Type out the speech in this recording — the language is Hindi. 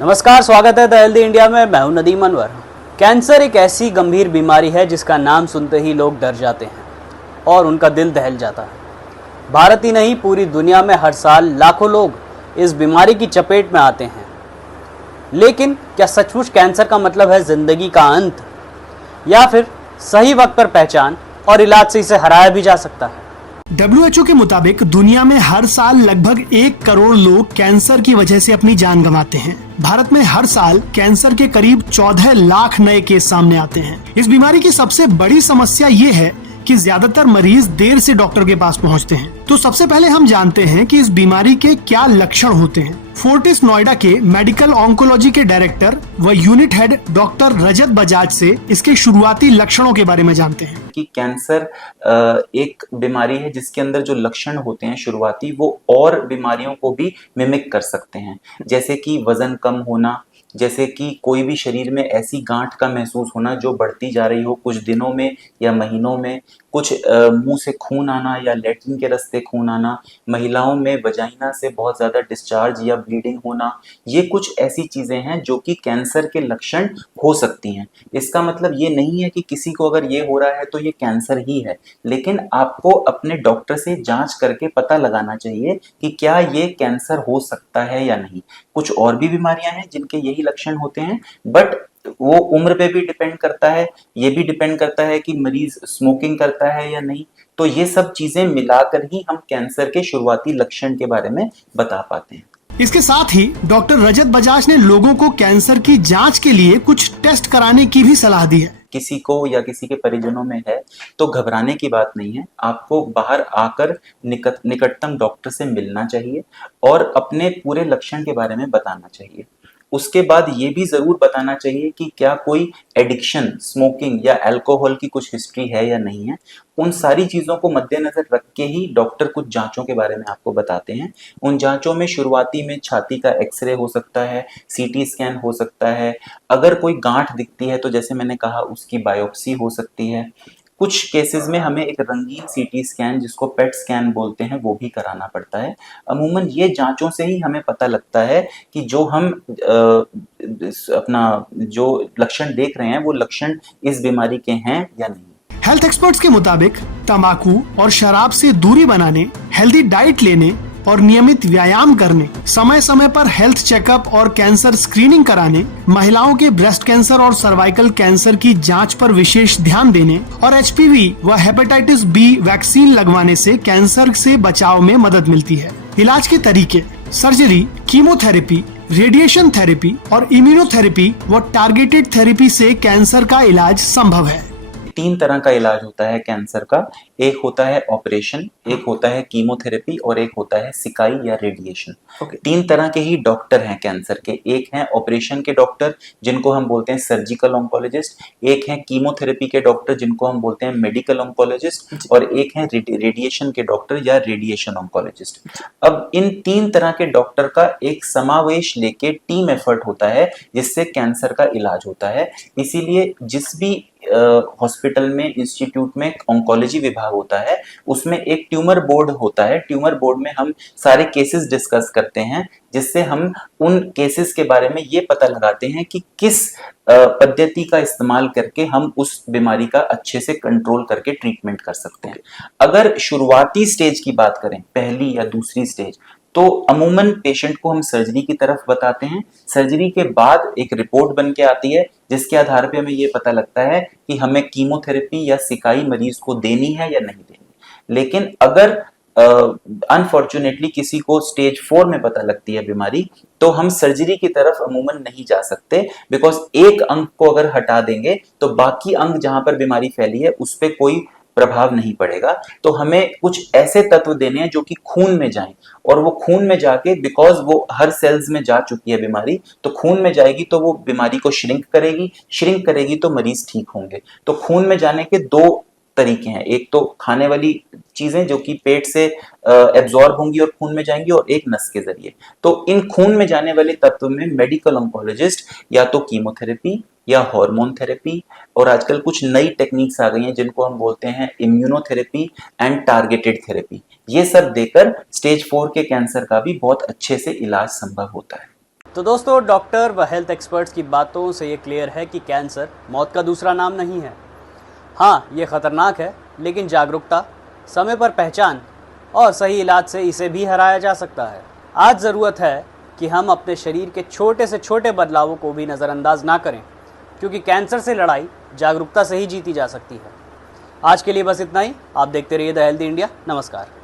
नमस्कार, स्वागत है द हेल्दी इंडिया में। मैं हूं नदीम अनवर। कैंसर एक ऐसी गंभीर बीमारी है जिसका नाम सुनते ही लोग डर जाते हैं और उनका दिल दहल जाता है। भारत ही नहीं, पूरी दुनिया में हर साल लाखों लोग इस बीमारी की चपेट में आते हैं। लेकिन क्या सचमुच कैंसर का मतलब है जिंदगी का अंत, या फिर सही वक्त पर पहचान और इलाज से इसे हराया भी जा सकता है? WHO के मुताबिक दुनिया में हर साल लगभग 1 करोड़ लोग कैंसर की वजह से अपनी जान गंवाते हैं। भारत में हर साल कैंसर के करीब 14 लाख नए केस सामने आते हैं। इस बीमारी की सबसे बड़ी समस्या ये है कि ज्यादातर मरीज देर से डॉक्टर के पास पहुंचते हैं। तो सबसे पहले हम जानते हैं कि इस बीमारी के क्या लक्षण होते हैं। फोर्टिस नोएडा के मेडिकल ऑन्कोलॉजी के डायरेक्टर व यूनिट हेड डॉक्टर रजत बजाज से इसके शुरुआती लक्षणों के बारे में जानते हैं। कि कैंसर एक बीमारी है जिसके अंदर जो लक्षण होते हैं शुरुआती, वो और बीमारियों को भी मिमिक कर सकते हैं, जैसे कि वजन कम होना, जैसे कि कोई भी शरीर में ऐसी गांठ का महसूस होना जो बढ़ती जा रही हो कुछ दिनों में या महीनों में, कुछ मुंह से खून आना या लैट्रिन के रास्ते खून आना, महिलाओं में वजाइना से बहुत ज्यादा डिस्चार्ज या ब्लीडिंग होना। ये कुछ ऐसी चीजें हैं जो कि कैंसर के लक्षण हो सकती हैं। इसका मतलब ये नहीं है कि किसी को अगर ये हो रहा है तो ये कैंसर ही है, लेकिन आपको अपने डॉक्टर से जांच करके पता लगाना चाहिए कि क्या ये कैंसर हो सकता है या नहीं। कुछ और भी बीमारियां हैं जिनके यही लक्षण होते हैं, बट वो उम्र पे भी डिपेंड करता है, ये भी डिपेंड करता है कि मरीज स्मोकिंग करता है या नहीं। तो ये सब चीजें मिलाकर ही हम कैंसर के शुरुआती लक्षण के बारे में बता पाते हैं। इसके साथ ही डॉक्टर रजत बजाज ने लोगों को कैंसर की जांच के लिए कुछ टेस्ट कराने की भी सलाह दी है। किसी को या किसी के परिजनों में है तो घबराने की बात नहीं है, आपको बाहर आकर निकटतम डॉक्टर से मिलना चाहिए और अपने पूरे लक्षण के बारे में बताना चाहिए। उसके बाद ये भी जरूर बताना चाहिए कि क्या कोई एडिक्शन, स्मोकिंग या अल्कोहल की कुछ हिस्ट्री है या नहीं है। उन सारी चीजों को मद्देनजर रख के ही डॉक्टर कुछ जांचों के बारे में आपको बताते हैं। उन जांचों में शुरुआती में छाती का एक्सरे हो सकता है, सीटी स्कैन हो सकता है, अगर कोई गांठ दिखती है तो जैसे मैंने कहा उसकी बायोप्सी हो सकती है। कुछ केसेस में हमें एक रंगीन सीटी स्कैन, जिसको पेट स्कैन बोलते हैं, वो भी कराना पड़ता है। अमूमन ये जांचों से ही हमें पता लगता है कि जो हम अपना जो लक्षण देख रहे हैं वो लक्षण इस बीमारी के हैं या नहीं। हेल्थ एक्सपर्ट्स के मुताबिक तंबाकू और शराब से दूरी बनाने, हेल्दी डाइट लेने और नियमित व्यायाम करने, समय समय पर हेल्थ चेकअप और कैंसर स्क्रीनिंग कराने, महिलाओं के ब्रेस्ट कैंसर और सर्वाइकल कैंसर की जांच पर विशेष ध्यान देने और HPV व हेपेटाइटिस B वैक्सीन लगवाने से कैंसर से बचाव में मदद मिलती है। इलाज के तरीके: सर्जरी, कीमोथेरेपी, रेडिएशन थेरेपी और इम्यूनोथेरेपी व टारगेटेड थेरेपी से कैंसर का इलाज संभव है। 3 तरह का इलाज होता है कैंसर का। एक होता है ऑपरेशन, एक होता है कीमोथेरेपी और एक होता है सिकाई या रेडिएशन। 3 तरह के ही डॉक्टर हैं कैंसर के। एक हैं ऑपरेशन के डॉक्टर जिनको हम बोलते हैं सर्जिकल ऑन्कोलॉजिस्ट, एक हैं कीमोथेरेपी के डॉक्टर जिनको हम बोलते हैं मेडिकल ऑन्कोलॉजिस्ट, और एक हैं रेडिएशन के डॉक्टर या रेडिएशन ऑन्कोलॉजिस्ट। अब इन 3 तरह के डॉक्टर का एक समावेश लेके टीम एफर्ट होता है जिससे कैंसर का इलाज होता है। इसीलिए जिस भी हॉस्पिटल में, इंस्टीट्यूट में ऑन्कोलॉजी विभाग होता है उसमें एक ट्यूमर बोर्ड होता है। ट्यूमर बोर्ड में हम सारे केसेस डिस्कस करते हैं, जिससे हम उन केसेस के बारे में ये पता लगाते हैं कि किस पद्धति का इस्तेमाल करके हम उस बीमारी का अच्छे से कंट्रोल करके ट्रीटमेंट कर सकते हैं। अगर शुरुआती स्टेज की बात करें, पहली या दूसरी स्टेज, तो अमूमन पेशेंट को हम सर्जरी की तरफ बताते हैं। सर्जरी के बाद एक रिपोर्ट बन के आती है जिसके आधार पे हमें ये पता लगता है कि हमें कीमोथेरेपी या सिकाई मरीज को देनी है या नहीं देनी। लेकिन अगर अनफॉर्चुनेटली किसी को स्टेज 4 में पता लगती है बीमारी, तो हम सर्जरी की तरफ अमूमन नहीं जा सकते, बिकॉज एक अंग को अगर हटा देंगे तो बाकी अंग जहां पर बीमारी फैली है उस पर कोई प्रभाव नहीं पड़ेगा। तो हमें कुछ ऐसे तत्व देने हैं जो कि खून में जाएं, और वो खून में जाके, बिकॉज वो हर सेल्स में जा चुकी है बीमारी, तो खून में जाएगी तो वो बीमारी को श्रिंक करेगी तो मरीज ठीक होंगे। तो खून में जाने के 2 तरीके हैं, एक तो खाने वाली चीजें जो कि पेट से एब्जॉर्ब होंगी और खून में जाएंगी, और एक नस के जरिए। तो इन खून में जाने वाले तत्व में मेडिकल ऑन्कोलॉजिस्ट या तो कीमोथेरेपी या हार्मोन थेरेपी, और आजकल कुछ नई टेक्निक्स आ गई हैं जिनको हम बोलते हैं इम्यूनोथेरेपी एंड टारगेटेड थेरेपी। ये सब देकर स्टेज 4 के कैंसर का भी बहुत अच्छे से इलाज संभव होता है। तो दोस्तों, डॉक्टर व हेल्थ एक्सपर्ट्स की बातों से ये क्लियर है कि कैंसर मौत का दूसरा नाम नहीं है। हाँ, ये खतरनाक है, लेकिन जागरूकता, समय पर पहचान और सही इलाज से इसे भी हराया जा सकता है। आज ज़रूरत है कि हम अपने शरीर के छोटे से छोटे बदलावों को भी नज़रअंदाज ना करें, क्योंकि कैंसर से लड़ाई जागरूकता से ही जीती जा सकती है। आज के लिए बस इतना ही। आप देखते रहिए द हेल्दी इंडिया। नमस्कार।